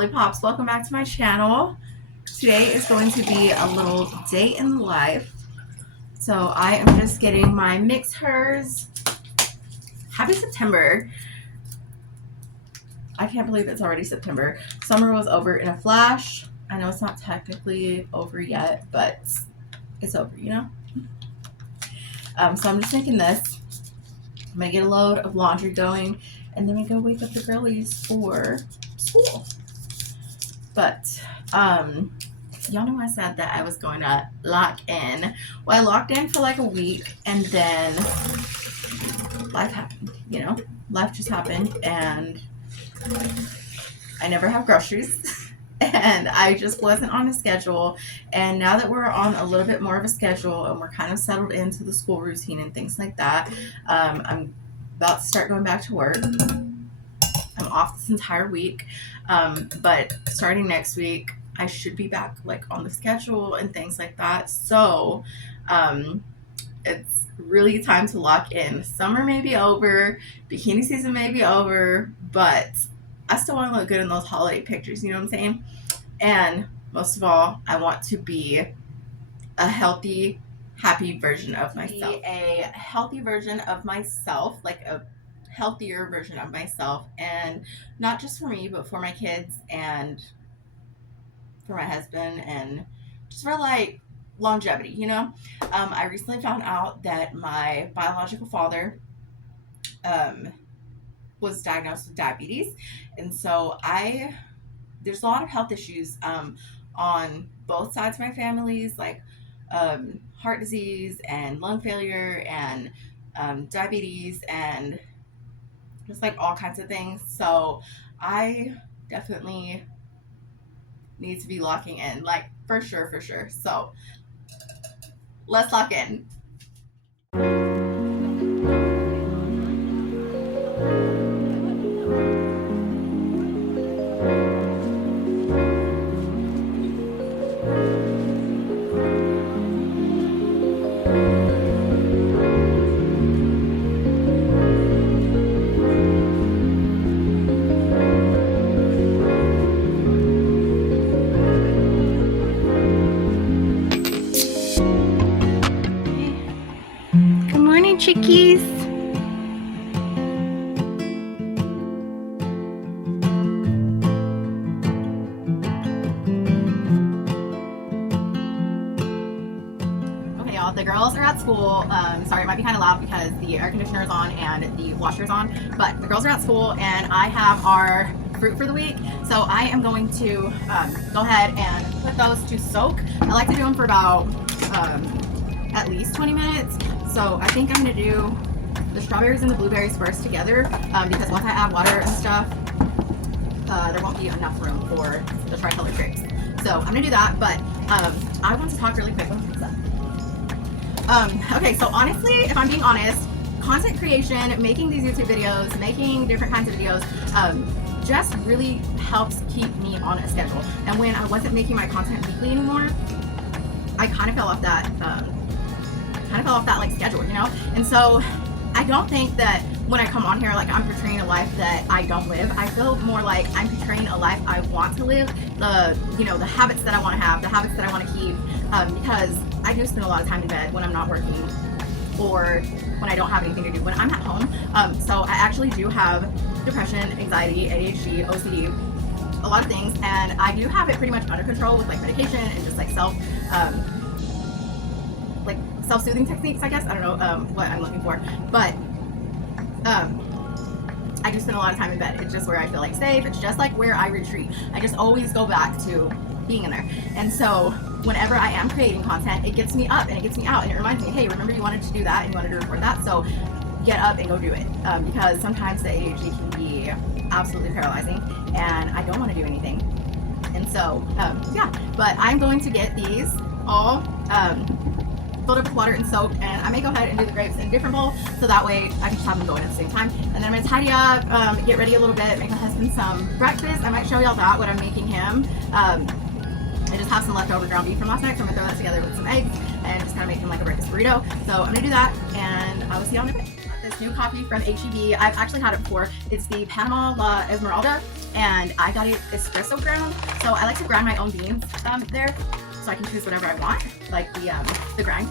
girly pops, welcome back to my channel. Today is going to be a little day in the life. So I am just getting my mixers. Happy September. I can't believe it's already September. Summer was over in a flash. I know it's not technically over yet, but it's over, you know? So I'm just making this. I'm gonna get a load of laundry going and then we go wake up the girlies for school. But y'all know I said that I was going to lock in. Well, I locked in for like a week and then life happened, you know? Life just happened and I never have groceries and I just wasn't on a schedule. And now that we're on a little bit more of a schedule and we're kind of settled into the school routine and things like that, I'm about to start going back to work. I'm off this entire week, but starting next week, I should be back like on the schedule and things like that. So it's really time to lock in. Summer may be over, bikini season may be over, but I still want to look good in those holiday pictures, you know what I'm saying? And most of all, I want to be a healthy, happy version of myself. A healthy version of myself, like a healthier version of myself, and not just for me, but for my kids and for my husband and just for like longevity, you know? I recently found out that my biological father was diagnosed with diabetes, and so there's a lot of health issues on both sides of my families, like heart disease and lung failure and diabetes and just like all kinds of things. So I definitely need to be locking in, like for sure. So let's lock in. Chickies. Okay, y'all, the girls are at school. Sorry, it might be kind of loud because the air conditioner is on and the washer is on, but the girls are at school and I have our fruit for the week. So I am going to go ahead and put those to soak. I like to do them for about at least 20 minutes. So I think I'm gonna do the strawberries and the blueberries first together because once I add water and stuff, there won't be enough room for the tricolored grapes. So I'm gonna do that, but I want to talk really quick about pizza. Okay, so honestly, if I'm being honest, content creation, making these YouTube videos, making different kinds of videos, just really helps keep me on a schedule. And when I wasn't making my content weekly anymore, I kind of fell off that like schedule, you know? And so I don't think that when I come on here, like I'm portraying a life that I don't live. I feel more like I'm portraying a life I want to live, the habits that I want to have, the habits that I want to keep, because I do spend a lot of time in bed when I'm not working or when I don't have anything to do when I'm at home. So I actually do have depression, anxiety, ADHD, OCD, a lot of things, and I do have it pretty much under control with like medication and just like self-soothing techniques, I guess. I don't know what I'm looking for, but I do spend a lot of time in bed. It's just where I feel like safe. It's just like where I retreat. I just always go back to being in there. And so whenever I am creating content, it gets me up and it gets me out and it reminds me, hey, remember you wanted to do that and you wanted to record that, so get up and go do it. Because sometimes the ADHD can be absolutely paralyzing and I don't want to do anything. And so yeah, but I'm going to get these all filled up with water and soaked, and I may go ahead and do the grapes in a different bowl so that way I can just have them going at the same time. And then I'm going to tidy up, get ready a little bit, make my husband some breakfast. I might show y'all that, what I'm making him. I just have some leftover ground beef from last night, so I'm going to throw that together with some eggs and just kind of make him like a breakfast burrito. So I'm going to do that, and I will see y'all in a bit. This new coffee from HEB. I've actually had it before. It's the Panama La Esmeralda, and I got it espresso ground. So I like to grind my own beans there, so I can choose whatever I want, like the grind.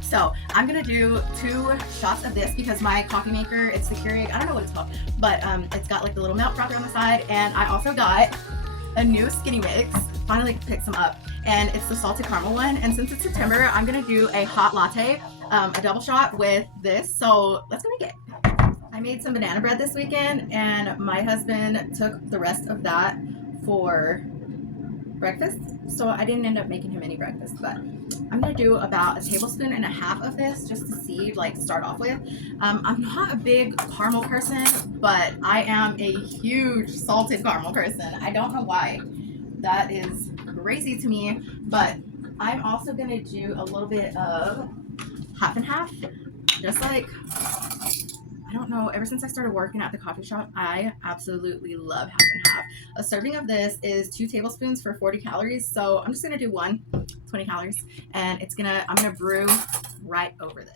So I'm gonna do 2 shots of this because my coffee maker, it's the Keurig, I don't know what it's called, but it's got like the little milk frother on the side, and I also got a new skinny mix. Finally picked some up, and it's the salted caramel one. And since it's September, I'm gonna do a hot latte, a double shot with this. So let's go make it. I made some banana bread this weekend, and my husband took the rest of that for breakfast, so I didn't end up making him any breakfast, but I'm gonna do about 1.5 tablespoons of this just to see, like, start off with. I'm not a big caramel person, but I am a huge salted caramel person. I don't know why. That is crazy to me, but I'm also gonna do a little bit of half and half, just like, I don't know, ever since I started working at the coffee shop, I absolutely love half and half. A serving of this is 2 tablespoons for 40 calories, so I'm just gonna do 20 calories, and I'm gonna brew right over this.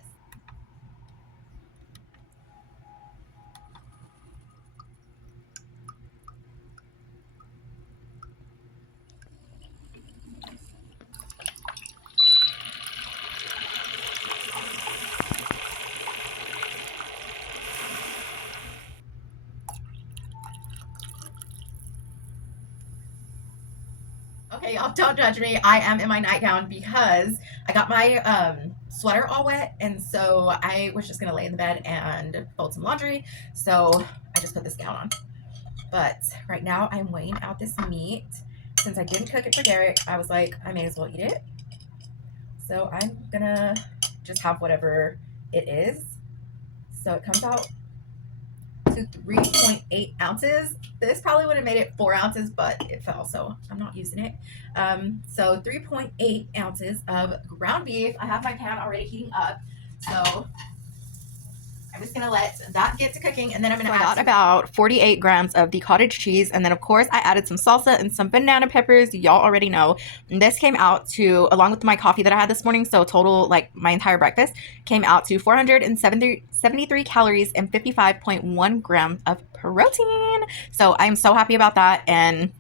Okay, y'all, don't judge me. I am in my nightgown because I got my sweater all wet, and so I was just gonna lay in the bed and fold some laundry. So I just put this gown on. But right now I'm weighing out this meat. Since I didn't cook it for Derek, I was like, I may as well eat it. So I'm gonna just have whatever it is. So it comes out to 3.8 ounces. This probably would have made it 4 ounces, but it fell, so I'm not using it. So 3.8 ounces of ground beef. I have my pan already heating up, so I'm just gonna let that get to cooking, and then I'm gonna add about 48 grams of the cottage cheese, and then of course I added some salsa and some banana peppers. Y'all already know. And this came out to, along with my coffee that I had this morning, so total, like my entire breakfast, came out to 473 calories and 55.1 grams of protein. So I'm so happy about that, and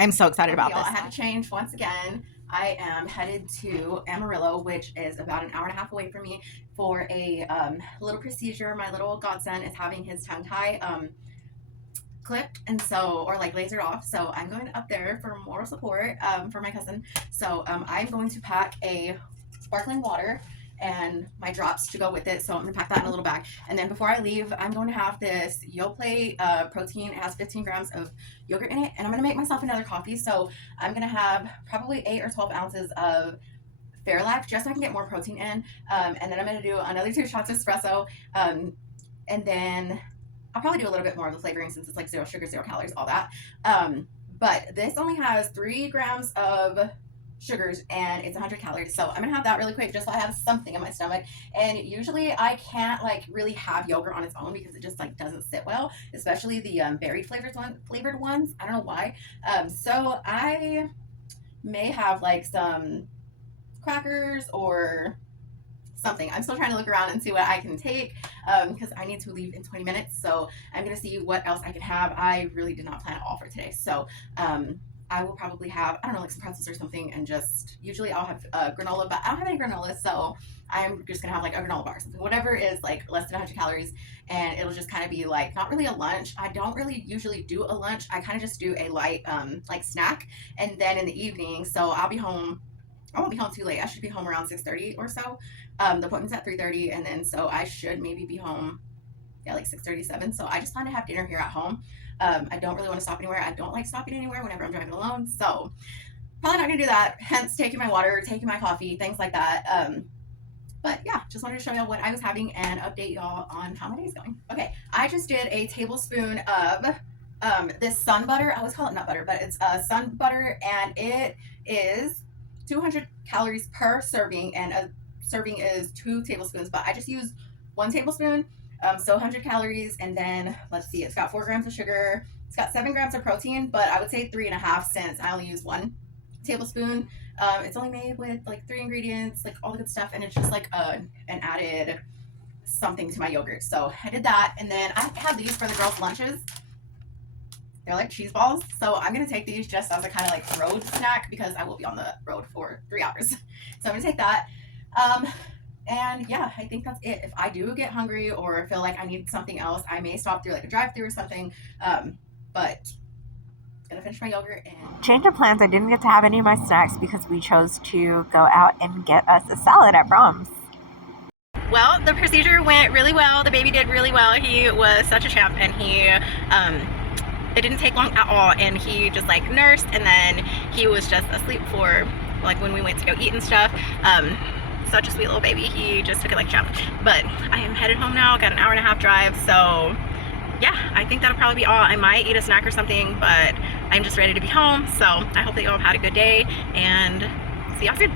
I'm so excited about this. I had to change once again. I am headed to Amarillo, which is about an hour and a half away from me, for a little procedure. My little godson is having his tongue tie clipped, and so, or like lasered off. So I'm going up there for moral support for my cousin. So I'm going to pack a sparkling water and my drops to go with it. So I'm gonna pack that in a little bag. And then before I leave, I'm going to have this Yoplait protein. It has 15 grams of yogurt in it, and I'm gonna make myself another coffee. So I'm gonna have probably 8 or 12 ounces of Fairlife just so I can get more protein in. And then I'm gonna do another 2 shots of espresso. And then I'll probably do a little bit more of the flavoring since it's like 0 sugar, 0 calories, all that. But this only has 3 grams of sugars and it's 100 calories, so I'm gonna have that really quick just so I have something in my stomach. And usually I can't like really have yogurt on its own because it just like doesn't sit well, especially the berry flavored ones. I don't know why. So I may have like some crackers or something. I'm still trying to look around and see what I can take because I need to leave in 20 minutes, so I'm gonna see what else I can have. I really did not plan at all for today, so I will probably have, I don't know, like some pretzels or something, and just, usually I'll have granola, but I don't have any granola, so I'm just gonna have like a granola bar or something, whatever is like less than 100 calories, and it'll just kind of be like, not really a lunch. I don't really usually do a lunch. I kind of just do a light like snack, and then in the evening, so I'll be home, I won't be home too late. I should be home around 6:30 or so. The appointment's at 3:30, and then so I should maybe be home, yeah, like 6:37. So I just plan to have dinner here at home. I don't really want to stop anywhere. I don't like stopping anywhere whenever I'm driving alone, so probably not gonna do that. Hence taking my water, taking my coffee, things like that. But yeah, just wanted to show y'all what I was having and update y'all on how my day's going. Okay, I just did a tablespoon of this sun butter. I always call it nut butter, but it's sun butter, and it is 200 calories per serving, and a serving is 2 tablespoons, but I just use 1 tablespoon. So 100 calories, and then let's see, it's got 4 grams of sugar, it's got 7 grams of protein, but I would say 3.5 since I only use 1 tablespoon. It's only made with like 3 ingredients, like all the good stuff, and it's just like an added something to my yogurt. So I did that. And then I have these for the girls' lunches. They're like cheese balls. So I'm going to take these just as a kind of like road snack because I will be on the road for 3 hours. So I'm going to take that. And yeah, I think that's it. If I do get hungry or feel like I need something else, I may stop through like a drive-thru or something. But gonna finish my yogurt and change of plans. I didn't get to have any of my snacks because we chose to go out and get us a salad at Brahms. Well, the procedure went really well. The baby did really well. He was such a champ, and it didn't take long at all, and he just like nursed, and then he was just asleep for like when we went to go eat and stuff. Such a sweet little baby. He just took it like a champ. But I am headed home now. Got an 1.5 hour drive, so yeah, I think that'll probably be all. I might eat a snack or something, but I'm just ready to be home. So I hope that you all have had a good day, and see y'all soon.